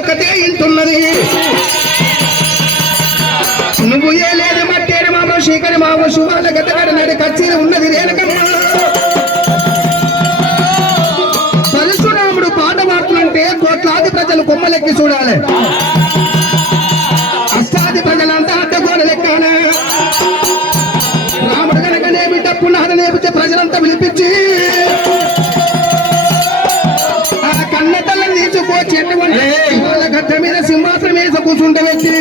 ఒకటే ఇంటున్నది నువ్వు ఏ లేదు మట్టేరు మామ శీకరి మామ శుభాల గతగాడు నాడు కచ్చీలు ఉన్నది రేణకమ్మ పరశురాముడు పాట పాడుతుంటే కోట్లాది ప్రజలు కొమ్మలెక్కి చూడాలి అష్టాది ప్రజలంతా అడ్డగోడ లెక్కాన రాముడు కనుక నేమి తప్పు నాన్న నేపితే ప్రజలంతా పిలిపించి ఆ కన్న తల్లని తీసుకొచ్చి వాళ్ళ గడ్డ మీద సింహాసనం వేసి కూర్చుంటే వ్యక్తి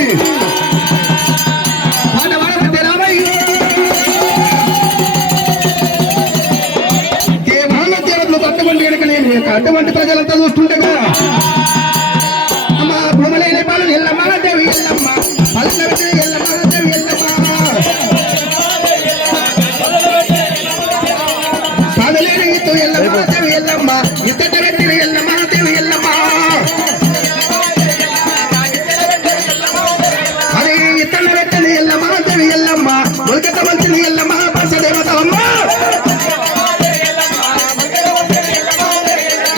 దేవాల పట్టుబండి వెనకలేని అటువంటి ప్రజలంతా చూస్తుండగా అమ్మ భూమలైన పాలు ఎల్లమ్మ దేవి ఎల్లమ్మ పల్లె ఎల్లమ్మ దేవి ఎల్లమ్మ పదలేని ఇతు ఎల్లమ్మ దేవి ఎల్లమ్మ ఇతట వ్యక్తి ఎల్లమ్మ దేవి ఎల్లమ్మ అదే ఇతర వ్యక్తిని ఎల్లమ్మ దేవి ఎల్లమ్మ ఉల్కత మంచిని ఎల్లమ్మ పంచదేవత అమ్మ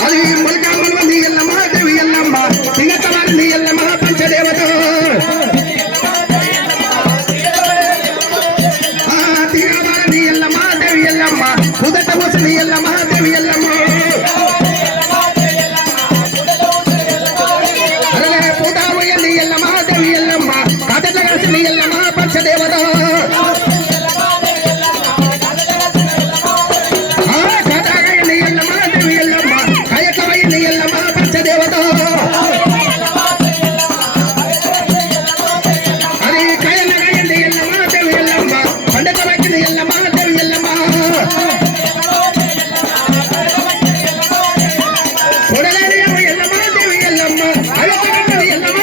అది ముల్కాముని ఎల్లమ్మ దేవి ఎల్లమ్మ సింగతవారిని ఎల్లమ్మ పంచదేవత తీరవారిని ఎల్లమ్మ దేవి ఎల్లమ్మ ఉదట ముసలి ఎల్లమ్మ దేవి ఎల్లమ్మ పూటావయ్యని ఎల్లమ్మ దేవి ఎల్లమ్మ కాటలగసిని ఎల్లమ్మ పంచదేవత కాటాగయ్యని ఎల్లమ్మ దేవి ఎల్లమ్మ కయకవయ్యని ఎల్లమ్మ పంచదేవత అది కయనగయ్యని ఎల్లమ్మ దేవి ఎల్లమ్మ పండకవయ్యని ఎల్లమ్మ దేవి ఎల్లమ్మ కొడలేని ఎల్లమ్మ దేవి ఎల్లమ్మ కయకవయ్యని ఎల్లమ్మ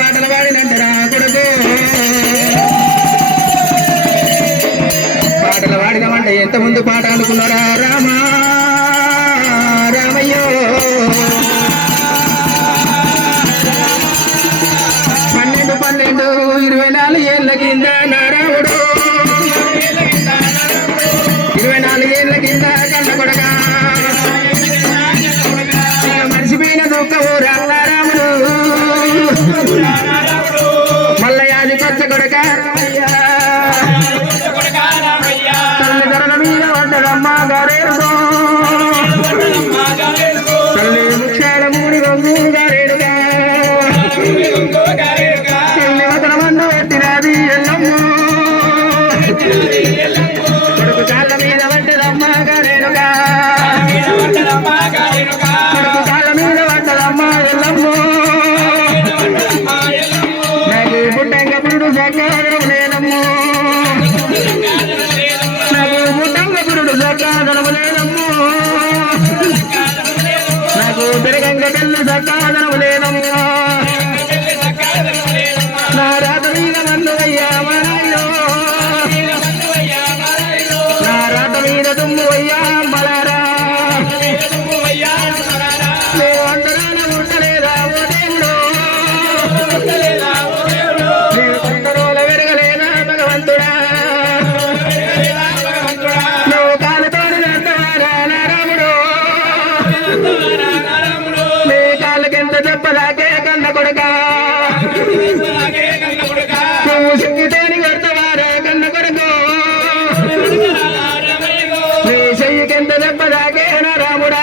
పాటలు పాడినంటరా కొడుకు పాటలు పాడినామంటే ఎంత ముందు పాట అనుకున్నారా రామా రామయ్యో 12 24 ఏళ్ళ కింద నారాముడు 24 ఏళ్ళ కింద కన్న కొడక మర్చిపోయిన దుఃఖము రాముడు మల్లయాది కొత్త కొడక తల్లిదండ్రుల మీద పడ్డదమ్మ గారేడుగో తల్లి ముఖ్యాల మూడి గొంగు గారేడుగా తల్లి వతల మందు పెట్టినది ఎల్లమ్మ కొడుకు కాళ్ళ మీద పడ్డదమ్మ గారేడుగా కొడుకు కాళ్ళ మీద పడ్డదమ్మ ఎల్లమ్మ నాకు పుట్టంగ పురుడు సకాదనం లేనమ్మ నాకు పుట్టంగ పురుడు సకాదనం లేనమ్మ నాకు తిరగంగ పెళ్లి సకాదనం లేనమ్మ నా రాత మీద మన్నువయ్యా మనాయో నా రాత మీద తుమ్మువయ్యా మలారా నేను అంతరాన ఉండలేదా ఓ దేవుడు నేను కొంతరోల వెరగలేదా భగవంతుడా నువ్వు కాలుతోడు వెళ్తావారా నారాముడు నీ కాళ్ళకెంత చెప్పలాకే కన్న కొడుక నువ్వు సిగ్గితోని కొడతావారా కన్న కొడుకు నీ చెయ్యికెంత దెబ్బలాకే రాముడా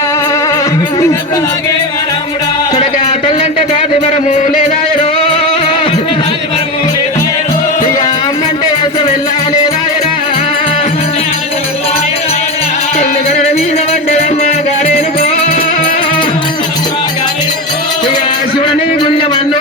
కొడక తల్లంటే దాది వరము లేదాయరో ఇక అమ్మంటే అసలు వెళ్ళాలేదాయరా తల్లి గడల మీద పడ్డదమ్మ గారేనుకో ఇక శివుని గుండె మన్ను